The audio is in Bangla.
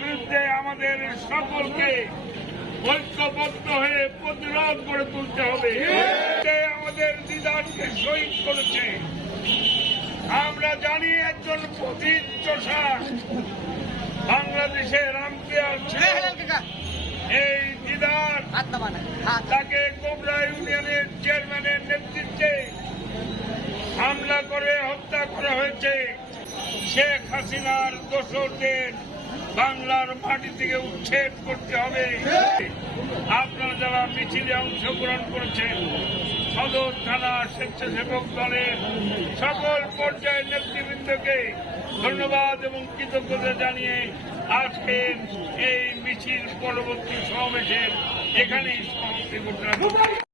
বিরুদ্ধে আমাদের সকলকে ঐক্যবদ্ধ হয়ে প্রতিরোধ গড়ে তুলতে হবে। আমাদের দিদারকে শহীদ করেছে। আমরা জানি একজন পথিক চষা বাংলাদেশের আম্পায়ার এই দিদার, তাকে কোবরা ইউনিয়নের চেয়ারম্যানের নেতৃত্বে হামলা করে হত্যা করা হয়েছে। শেখ হাসিনার দোসরদের বাংলার মাটি থেকে উচ্ছেদ করতে হবে। আপনারা যারা মিছিলে অংশগ্রহণ করেছেন, সদর থানা স্বেচ্ছাসেবক দলের সকল পর্যায়ের নেতৃবৃন্দকে ধন্যবাদ এবং কৃতজ্ঞতা জানিয়ে আজকের এই মিছিল পরবর্তী সমাবেশের এখানেই সমাপ্তি ঘোষণা করছি।